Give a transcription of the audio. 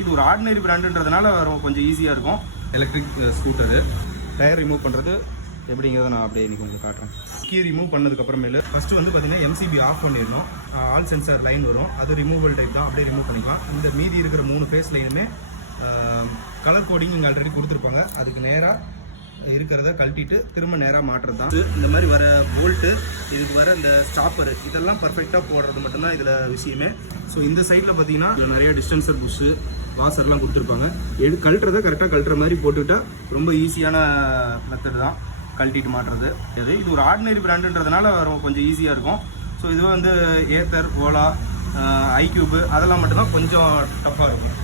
இது ஒரு ஆர்டினரி பிராண்டுன்றதுனால கொஞ்சம் ஈஸியாக இருக்கும். Electric scooter. டயர் ரிமூவ் பண்ணுறது எப்படிங்கிறத நான் அப்படியே இன்றைக்கி உங்களுக்கு காட்டுறேன். கீ ரிமூவ் பண்ணதுக்கப்புறமேலு ஃபஸ்ட்டு வந்து பார்த்திங்கன்னா எம்சிபி ஆஃப் பண்ணிடணும். ஆல் சென்சார் லைன் வரும், அது ரிமூவல் டைப் தான், அப்படியே ரிமூவ் பண்ணிக்கலாம். இந்த மீதி இருக்கிற 3 ஃபேஸ் லைனுமே கலர் கோடிங் இங்கே ஆல்ரெடி கொடுத்துருப்பாங்க. அதுக்கு நேராக இருக்கிறத கழட்டிட்டு திரும்ப நேராக மாட்டுறது தான். இந்த மாதிரி வர போல்ட்டு, இதுக்கு வர இந்த ஸ்டாப்பரு, இதெல்லாம் பர்ஃபெக்டாக போடுறது மட்டும்தான் இதில் விஷயமே. ஸோ இந்த சைடில் பார்த்தீங்கன்னா இதில் நிறைய டிஸ்டன்சர் புஷ்ஷு, வாசர்லாம் கொடுத்துருப்பாங்க. கழட்டுறதை கரெக்டாக கழட்டுற மாதிரி போட்டுக்கிட்டால் ரொம்ப ஈஸியான மெத்தட் தான் கழட்டிட்டு மாட்டுறது. இது ஒரு ஆர்டினரி பிராண்டுன்றதுனால கொஞ்சம் ஈஸியாக இருக்கும். ஸோ இது வந்து ஏத்தர், ஓலா, ஐக்யூபு அதெல்லாம் மட்டும்தான் கொஞ்சம் டஃப்பாக இருக்கும்.